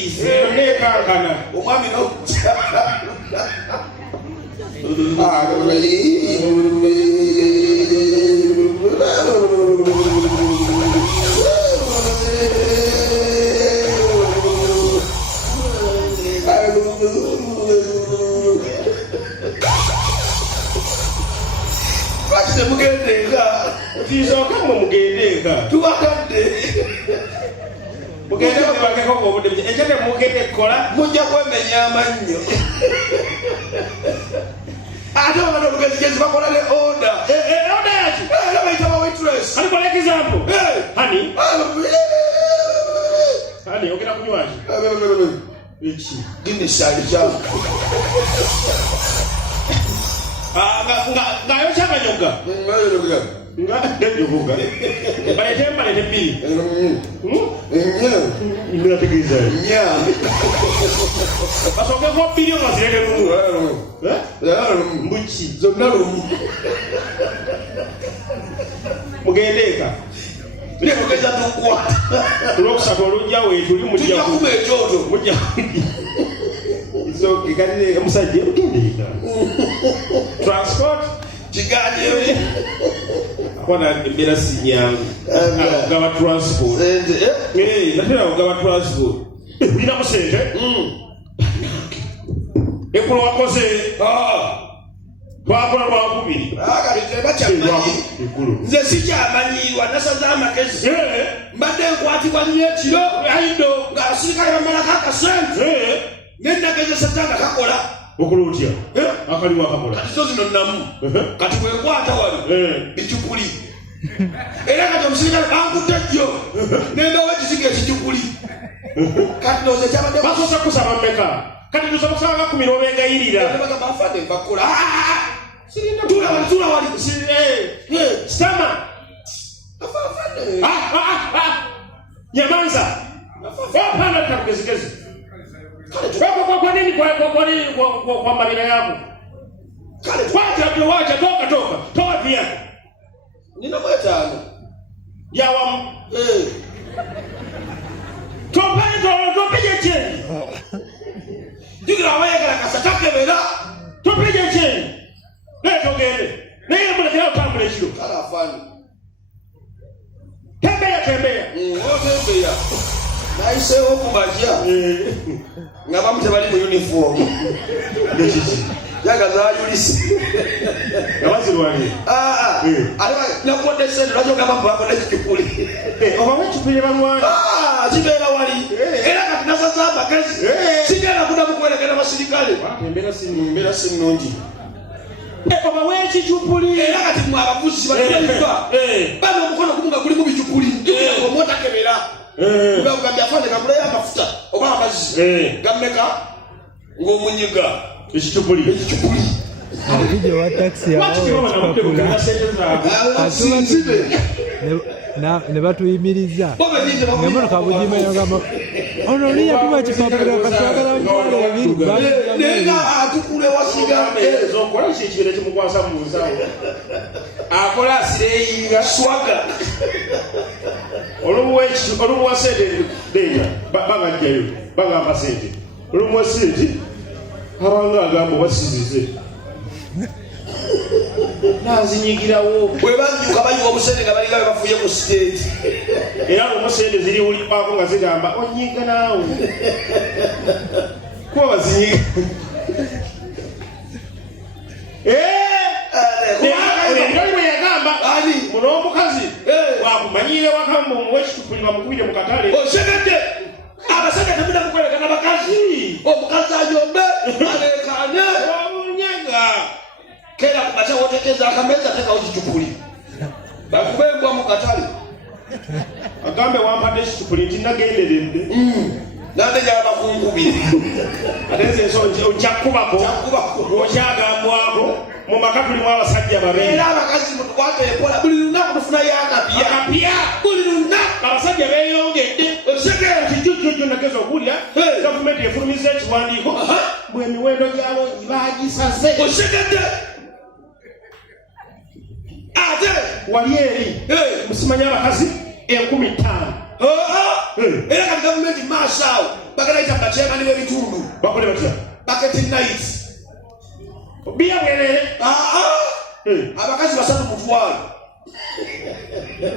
please. Ne kankana. Omwami no. Kwatse mugendeka. Tizo kama mugendeka. Tuwakande. Mugende bakeko obude ekete mugende kola mujja kwemenya amannyo ate abantu bugezigezi bakola ne order order yaki bayita ba waitress ali kwa example hani ogenda kunywaji echi gini shali jam nga yo changa nyonga nga ndio vuga balete mbili ndio tegiza nya basoke ko bilion azirele mu mbuchi zonalo mugendeka ne mugeza tukwa tulokusaka olujja wetu oli mujja kuba ekyoto mujja so kikadde musajja mugendeka transport kigaje akona mbera sinyangu gaba transport natera gaba transport bina musente ekulo wakoze twakola lwakubiri nze sikyamanyirwa nasaza amakezi mbadde nkwatibwa nnyo ekiro aido ng'abasirikale bamalako akasente nendagezesa tanga kakola okulutya akalimu akakola kati zo zino namu kati bwenkwata wali bicyukuli era kati omusirikale bankutte jjo nendawo ekisiga ekicyukuli kati noze kyabadde basoose kusaba mmeka kati tusaba kusaba 10 n'obengayirira bafadde bakola tula wali stama nyamanza wapanda takugezigezi kwa nini kwa mabina yako wacha toka pia nina mwetano yawa topige cheni digira wayekala kasatake bera topige cheni togende naye mulekera otambula ekiro kala afani tembea otembeya naisewo kubajja nga bamu tebali mu uniform yagaza ayulisi abazirwani aliba nakuwadde sente lwaki ogamba mbabona ekicupuli obamu ekicupuli balwani kibeera wali era kati nasaza amagezi sigenda kudamu kwerekera basirikale mbeera si nnungi obamu ekicupuli era kati mwe abavuzi baliba bano omukono gumu nga gulimu bicupuli omwotakebera ugambye afande kamulayo amafuta oba amazzi gammeka ng'omunyiga ekicupuli Video wa taxi ya sinzibe ne batuyimiriza ng'emotoka kabujima yagamba ono oli yatuba kipapula kasagala ntwala ebiri nenga atukule wasiga zokola ekibere kimukwasa mu nsawo akola asireyinga swaga olubuwa sente deja bagajjayo bagamba sente olubuwa sente abanga agamba wasizize nazinyigirawo bwe banjuka bayiwa omusente nga balinga bebafuye ku stage era omusente ziri wulikwako nga zigamba onyiga naawe kuba bazinyiga ndoli yagamba muno omukazi wakumanyire wakambu owekitupuli bamukubire mu katale osegedde abasajja temuna mukwerekana bakazi omukazi ayombe alekane omunyaga kera kukaca wotekeza akameza tekawo kicupuli bakubembwa mu katale agambe wampadde ekicupuli nti nagenderedde nande nyaba kunkubire ate nze onkyakubako okyagambwako mu maka tulimu abasajja babiri era abakazi mutukwate ekola buli lunaku tufunayo akapya buli lunaku abasajja beeyongedde osekera kijujujju nageza okuwulira gavumenti efulumiza ekiwandiiko bw'emiwendo gyabo bagisaze osekedde ate wali eri musimanya abakazi 50,000 era kati gavumenti maaso awo bakalaita bachema niwe bitundu bakole batya bucket night biya ngene abakazi basatu mutwalo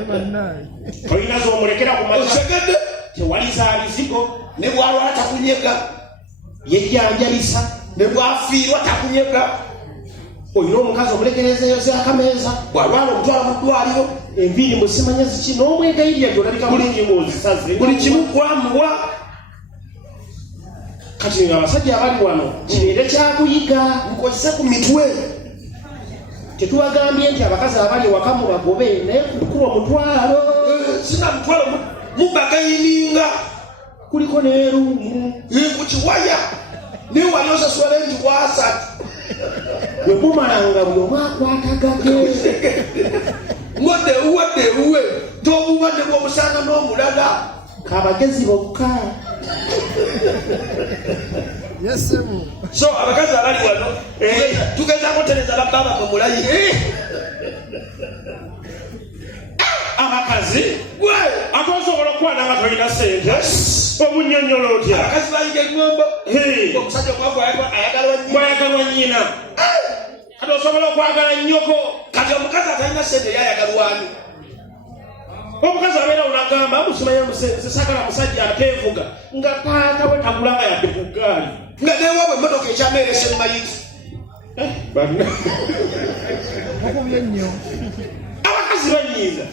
Bannange. zo mulekera ku mata osegedde tewaliza alizigo ne bwalwala takunyega yejjanjalisa ne bwafiirwa takunyega oyina omukazi omulekerezeyo z'akameeza bwalwala omutwala mu ddwaliro enviiri mwesimanya ziki n'omwegayirya gyolabika bulungi ng'ozisaze buli kimu kwamuwa kati ng'abasajja abali wano kibeere kyakuyiga mukozese ku mitwe tetubagambye nti abakazi abali ewaka mu bagobe naye kuba omutwalo sina mutwalo mubagayininga kuliko n'erumu ku kiwaya niwe wali osasula enti bwasatu bwe mumalanga buli omu akwatagage ngodewuwe tobubadde bw'omusanga n'omulala kabagezi bokka Yesemu. so abakazi abali wano tugezaako tereza babbaba mu mulayi abakazi ate osobola okwana nga tolina sente omunnyonnyola otya abakazi bayiga eŋŋombo omusajja omwavu mwayagalwa nnyina kati osobola okwagala nnyoko kati omukazi atalina sente yayagalwani omukazi abeera olagamba musimanya sisagala musajja ateevuga nga taata we tagulanga yadde ku ggaali nga newaabwe emmotoka ekyameeresa emayiti Mukubye nnyo. abakazi banyiiza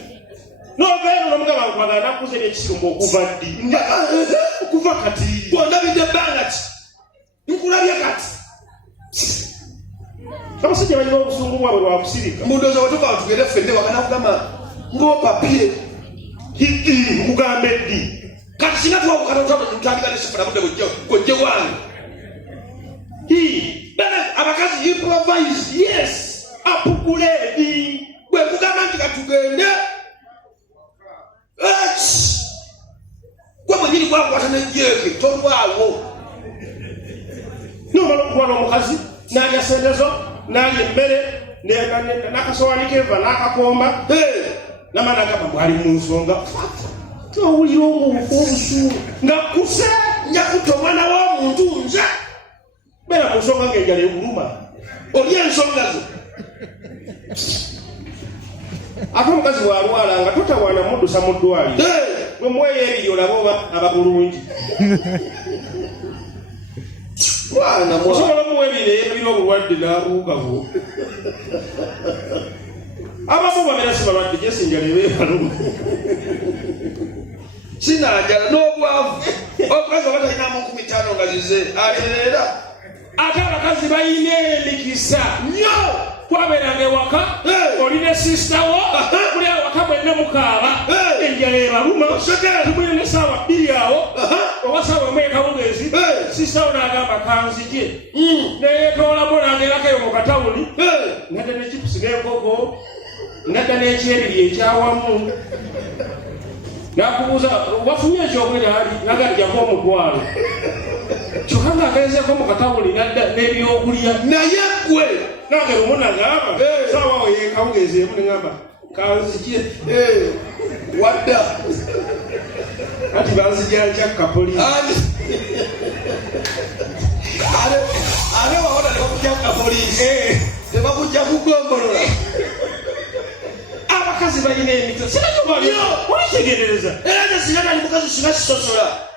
nobeera nomugamba nkwagala nakuze n'ekisirumba okuva ddi okuva kati bwondabidde ebbanga ti nkulabye kati abasajja balina obusungu bwabwe lwakusirika mundooza wetukaa tugende ffenne wakanakugamba ng'opapye nkugamba eddi kati singa twawukatutandika nesifuna budde gojje wange abakazi improvise yes apukula edi bwe nkugamba nti katugende gwe mwenyini gwakwata nenjeeke tolwawo nomala okubona omukazi n'alya sendezo n'alya emmere n'akasowani keva n'akakomba namanagamba mwali mu nsonga owulira obusuulu nga kuse njakutta omwana w'omuntu nze beera mu nsonga ng'enjala ebuluma oli ensonga zo ate omukazi bw'alwala nga totawaana muddusa mu ddwaliro gwe muweeyo ebiri olaba oba ababulungi osobola omuwa ebiri ebiri obulwadde n'abuukabo abamu babeera si balwadde gyesinjala ebeebaluma sinanjala n'obwavu omukazi oba talinamu 15 nga zize atereera ate abakazi balina emikisa nnyo twabeeranga ewaka olina sisitawo kuli awaka mwenna mukaaba enjala ebaluma tumwine n'essaawa 2 awo oba saawa emu ekawungezi sisitawo n'agamba kanzije neyeetoolamu n'agerakayo mu katawuni nadda n'ekipusi n'enkoko nadda n'ekyebiri ekyawamu nakubuuza wafunye ekyokulya ali nagadjako omutwalo kyokka ng'agezeeko mu katawuli nadda n'ebyokulya naye gwe nange lumu nagamba saawawo yekawugezeemu neŋamba kanzije wadda kati banzijanjaka poliisi ate wawona nebakujjaka poliisi tebakujja kugombolola abakazi balina emito sinakyobalyo olitegerereza era nesinga nali mukazi singa kisosola